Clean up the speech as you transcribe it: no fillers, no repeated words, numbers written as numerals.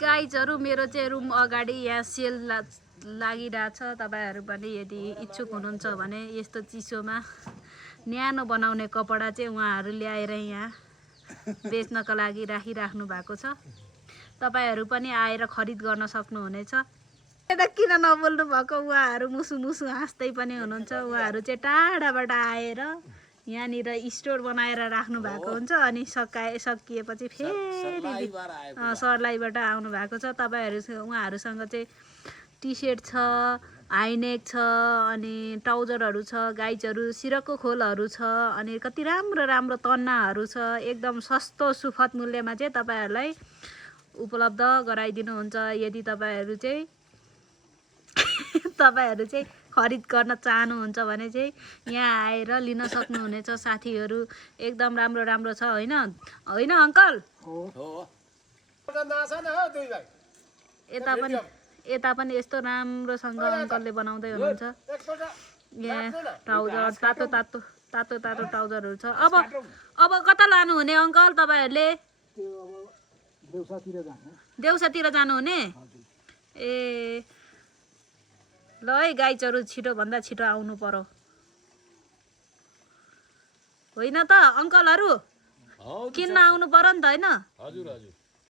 गाइजहरू मेरो चाहिँ रुम अगाडि यहाँ सेल लागिरहेछ। तपाईहरु पनि यदि इच्छुक हुनुहुन्छ भने यस्तो चिसोमा न्यानो बनाउने कपडा चाहिँ उहाँहरु ल्याएर यहाँ बेच्नका लागि राखिराख्नु भएको छ। तपाईहरु पनि आएर खरिद गर्न सक्नुहुनेछ। एता किन नबोल्नु भएको? उहाँहरु मुसु मुसु हाँस्दै पनि हुनुहुन्छ। उहाँहरु चाहिँ टाढाबाट आएर यहाँनिर स्टोर बनाएर राख्नु भएको हुन्छ अनि सकिएपछि फेरि सर्लाईबाट आउनु भएको छ। तपाईहरु उहाँहरुसँग चाहिँ टी-शर्ट छ, हाइनेक छ, अनि ट्राउजरहरु छ, गाइजहरु सिरकको खोलहरु छ, अनि कति राम्रो राम्रो तन्नाहरु छ। एकदम सस्तो सुपथ मूल्यमा चाहिँ तपाईहरुलाई उपलब्ध गराइदिनुहुन्छ। यदि तपाईहरु चाहिँ खरिद गर्न चाहनुहुन्छ भने चाहिँ यहाँ आएर लिन सक्नुहुनेछ साथीहरु। एकदम राम्रो राम्रो छ हैन? हैन अंकल? हो। यता पनि यस्तो राम्रोसँग अंकलले बनाउँदै हुनुहुन्छ। यहाँ ट्राउजर तातो ट्राउजरहरु छ। अब कता लानु हुने अंकल तपाईहरुले? देउसातिर जानु हुने? ए ल है गाइजहरु, छिटो भन्दा छिटो आउनु पर्यो होइन त अंकलहरु? किन्न आउनु पर्यो नि त हैन? हजुर हजुर।